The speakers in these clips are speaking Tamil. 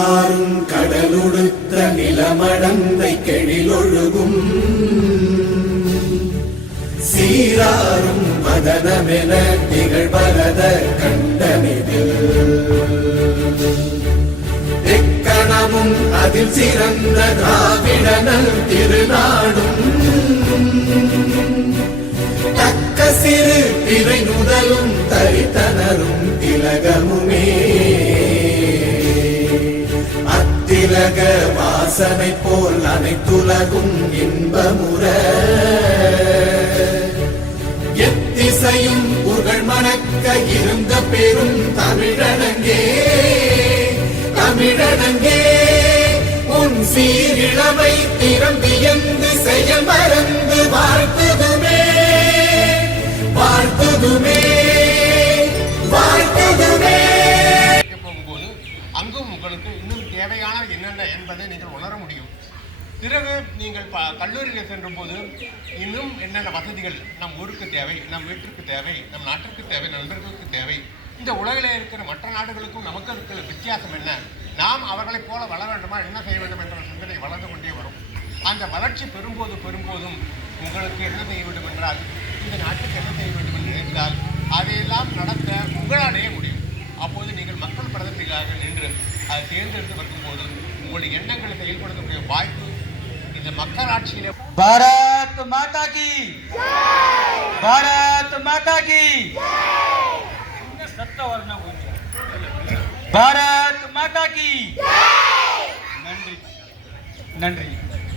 நீராறும் கடலுடுத்த நிலமடந்தை கெழிலொழுகும். சீராரும் மதனமென திகழ்வரத கண்டனிதில். எக்கணமும் அதில் சிறந்த திராவிடனல் திருநாடும். தக்க சிறு பிறை நுதலும் தரித்தனரும் திலகமும் வாசனை போல் அனைத்துலகும் இன்பமுற. எத்திசையும் புகழ் மணக்க இருந்த பெரும் தமிழனங்கே தமிழனங்கே உன் சீரிழமை திறம்பியந்து செயல் மறந்து வாழ்த்துதுமே வாழ்த்துதுமே வாழ்த்துதுமே. என்ன என்பதை நீங்கள் உணர முடியும். பிறகு நீங்கள் ப கல்லூரியில் சென்றபோது இன்னும் என்னென்ன வசதிகள் நம் ஊருக்கு தேவை நம் வீட்டிற்கு தேவை நம் நாட்டிற்கு தேவை நண்பர்களுக்கு தேவை இந்த உலகிலே இருக்கிற மற்ற நாடுகளுக்கும் நமக்கு இருக்கிற வித்தியாசம் என்ன நாம் அவர்களைப் போல வளர வேண்டுமா என்ன செய்ய வேண்டும் என்ற சிந்தனை வளர்ந்து கொண்டே வரும். அந்த வளர்ச்சி பெறும்போது பெறும்போதும் உங்களுக்கு என்ன செய்ய வேண்டும் என்றால் இந்த நாட்டுக்கு என்ன செய்ய வேண்டும் என்று நினைத்தால் அதையெல்லாம் நடத்த உங்களாலேயே முடியும். அப்போது நீங்கள் மக்கள் பிரதிநிதிகளாக நின்று அதை தேர்ந்தெடுத்து வரும்போது உங்களுடைய எண்ணங்களை செயல்படுத்தக்கூடிய வாய்ப்பு இந்த மக்களாட்சியில பாரத் மாதா கி. பாரத் மாதா கி. சத்தம் வரணும் பாரத் மாதா கி. நன்றி. நன்றி.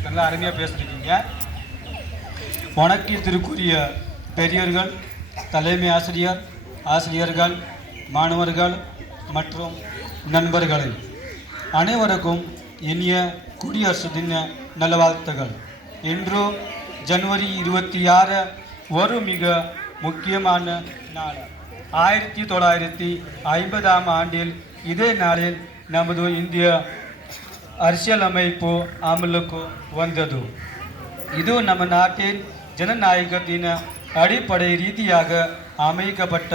நல்லா அருமையாக பேசிருக்கீங்க. வணக்கத்திற்குரிய பெரியர்கள் தலைமை ஆசிரியர் ஆசிரியர்கள் மாணவர்கள் மற்றும் நண்பர்கள் அனைவருக்கும் இனிய குடியரசு தின நல்வாழ்த்துகள். இன்று ஜனவரி இருபத்தி ஆறு ஒரு மிக முக்கியமான நாள். ஆயிரத்தி தொள்ளாயிரத்தி ஐம்பதாம் ஆண்டில் இதே நாளில் நமது இந்திய அரசியலமைப்பு அமலுக்கு வந்தது. இது நம்ம நாட்டின் ஜனநாயகத்தின் அடிப்படை ரீதியாக அமைக்கப்பட்ட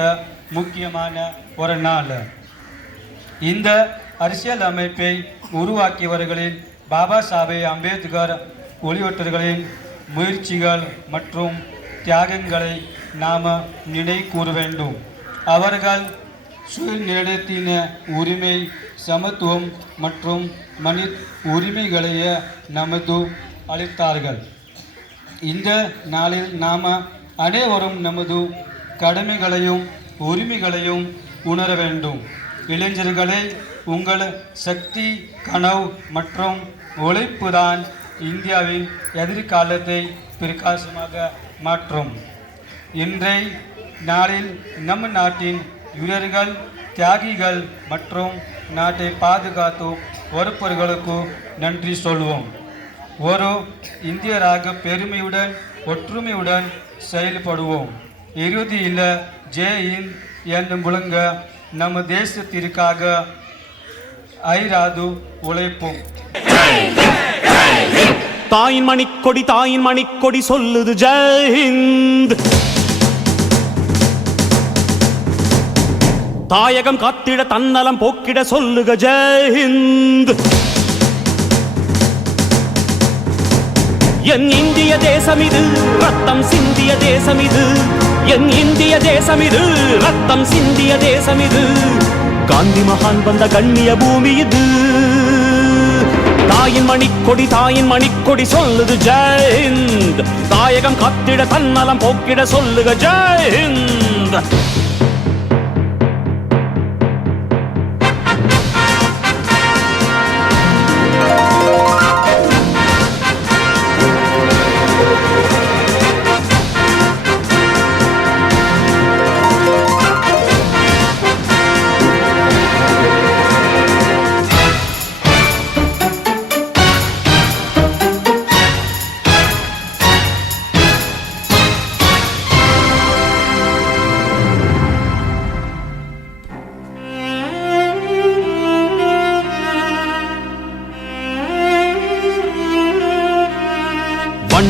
முக்கியமான ஒரு நாள். இந்த அரசியல் அமைப்பை உருவாக்கியவர்களில் பாபா சாஹேப் அம்பேத்கர் ஒளிவட்டர்களின் முயற்சிகள் மற்றும் தியாகங்களை நாம் நினை கூற வேண்டும். அவர்கள் சுயநிலையத்தின் உரிமை சமத்துவம் மற்றும் மனி உரிமைகளையே நமது அளித்தார்கள். இந்த நாளில் நாம் அனைவரும் நமது கடமைகளையும் உரிமைகளையும் உணர வேண்டும். இளைஞர்களை உங்கள் சக்தி கனவு மற்றும் உழைப்புதான் இந்தியாவின் எதிர்காலத்தை பிரகாசமாக மாற்றும். இன்றைய நாளில் நம் நாட்டின் வீரர்கள் தியாகிகள் மற்றும் நாட்டை பாதுகாத்து பொறுப்பர்களுக்கு நன்றி சொல்வோம். ஒரு இந்தியராக பெருமையுடன் ஒற்றுமையுடன் செயல்படுவோம். இறுதியில் ஜெய் ஹிந்த் என்று முழங்க நம்ம தேசத்திற்காக ஐராது உழைப்போம். தாயின் மணிக்கொடி தாயின் மணிக்கொடி சொல்லுது ஜெயஹிந்த். தாயகம் காத்திட தன்னலம் போக்கிட சொல்லுக ஜெயஹிந்த். என் இந்திய தேசம் இது ரத்தம் சிந்திய தேசம் இது. என் இந்திய தேசம் இது ரத்தம் சிந்திய தேசம் இது. காந்தி மகான் வந்த கண்ணிய பூமி இது. தாயின் மணிக்கொடி தாயின் மணிக்கொடி சொல்லுது ஜெயந்த் தாயகம் கத்திட தன்னலம் போக்கிட சொல்லுக ஜெயந்த்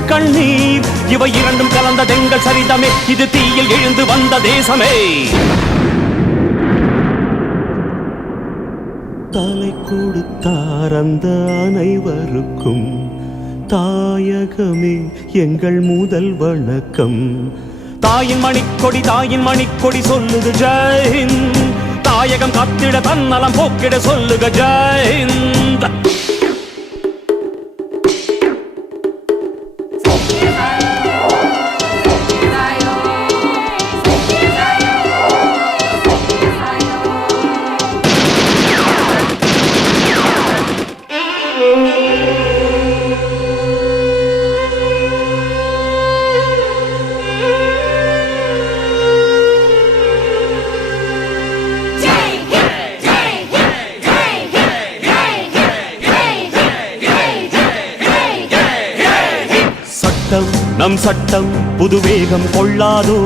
கண்ணீர். இவை இரண்டும் கலந்ததெங்கள் சரிதமே. இது தீயில் எழுந்து வந்த தேசமே. தலை கொடுத்தார் அந்த அனைவருக்கும். தாயகமே எங்கள் முதல் வணக்கம். தாயின் மணிக்கொடி தாயின் மணிக்கொடி சொல்லுது ஜெயந்த் தாயகம் கத்திட தன்னலம் போக்கிட சொல்லுக ஜெயந்த் சட்டம் புது வேகம் கொள்ளாதோ?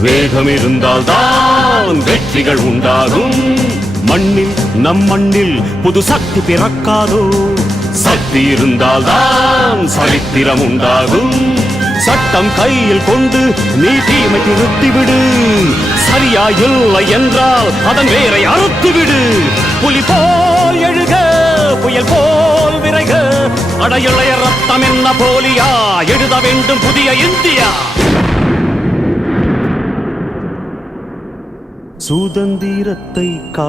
வேகம் இருந்தால் தான் வெற்றிகள் உண்டாகும். மண்ணில் நம் மண்ணில் புது சக்தி பிறக்காதோ? சக்தி இருந்தால் தான் சரித்திரம் உண்டாகும். சட்டம் கையில் கொண்டு நீ தீமை திருத்திவிடு. சரியா இல்லை என்றால் அதன் வேரை அறுத்துவிடு. புலி போல் எழுக புயல் போல் விரைக அட இளைய போலியா எழுத வேண்டும் புதிய இந்தியா. சுதந்திரத்தை கா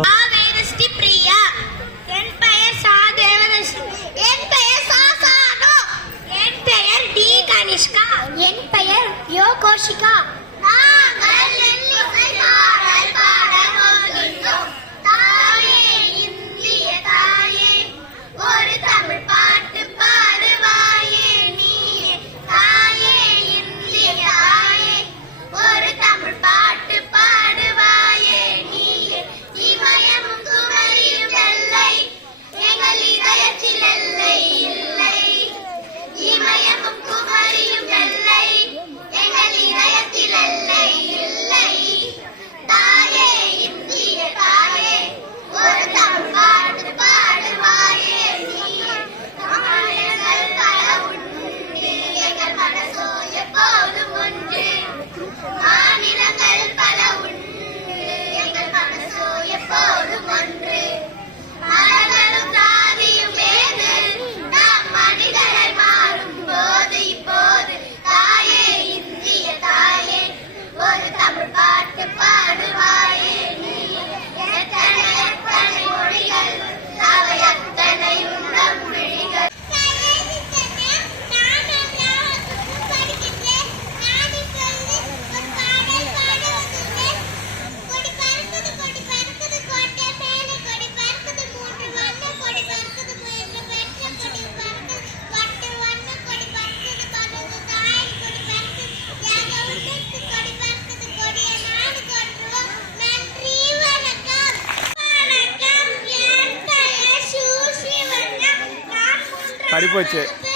不吃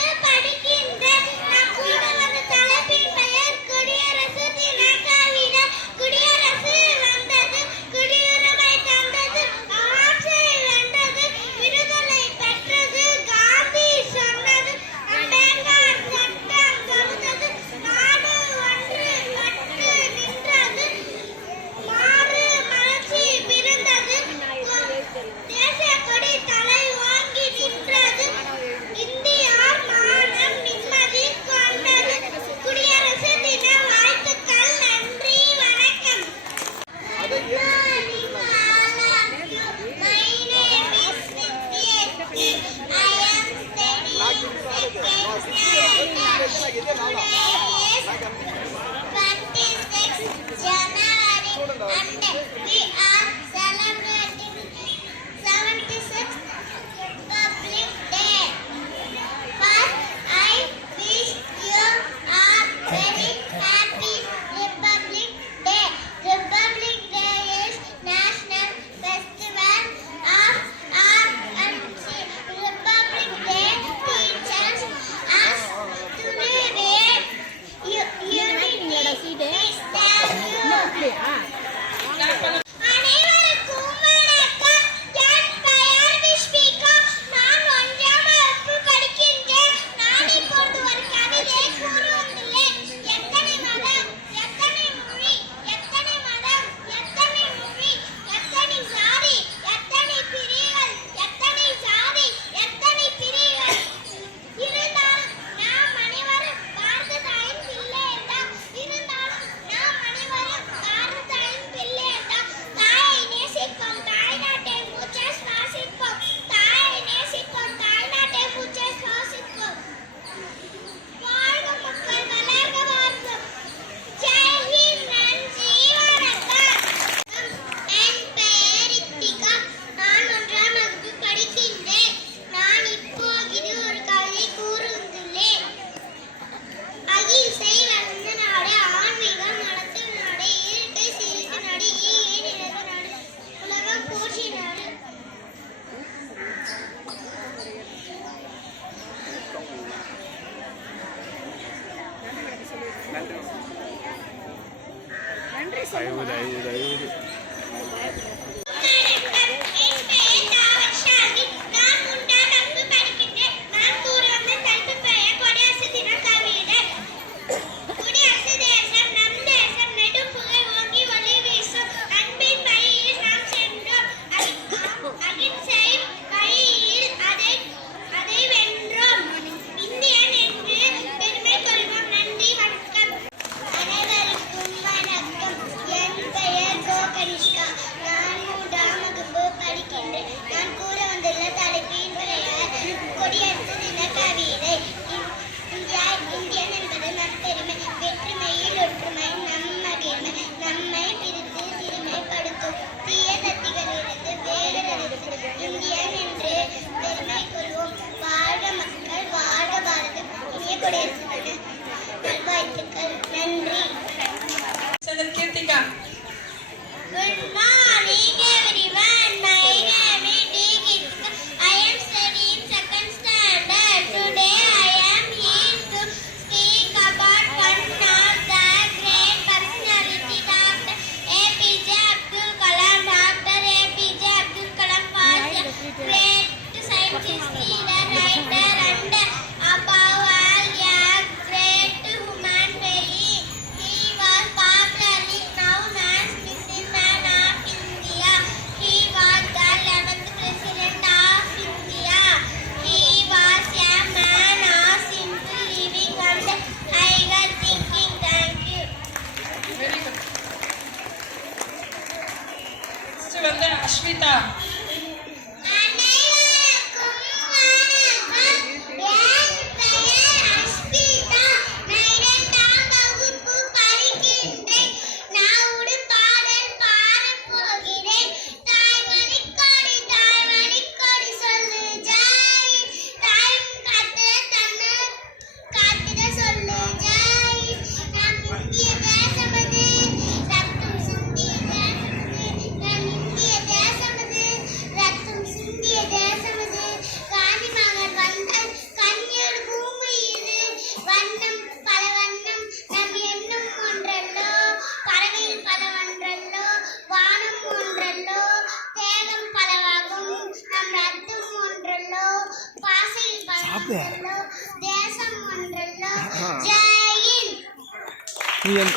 これ。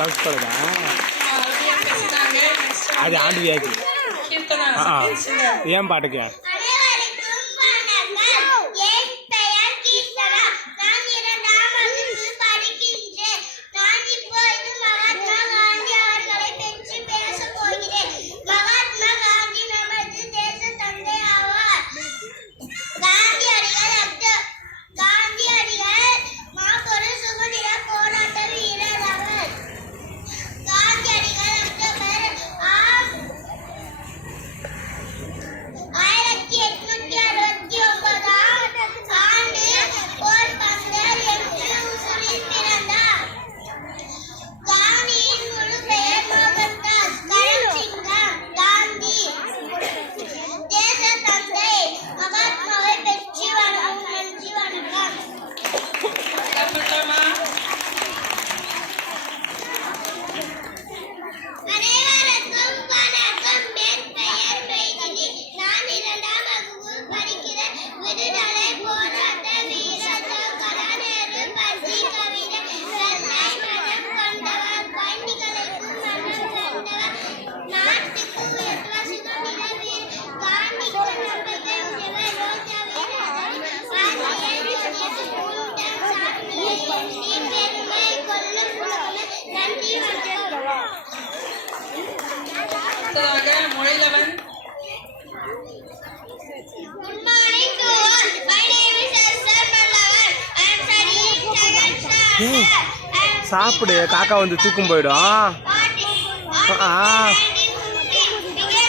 பரஸ்பரம் தான் அது ஆண்டு ஏன் பாட்டுக்கு? சாப்பிடு. காக்கா வந்து தூக்கும் போயிடும். ஆ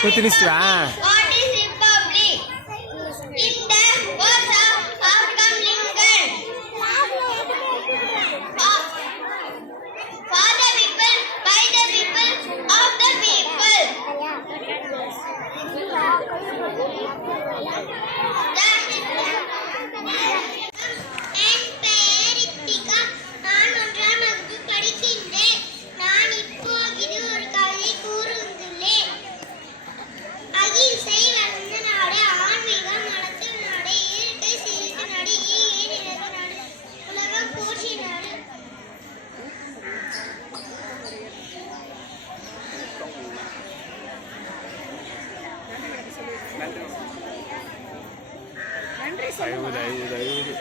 சுத்தினிச்சுவேன் ஐம்பது ஐம்பது ஐம்பது.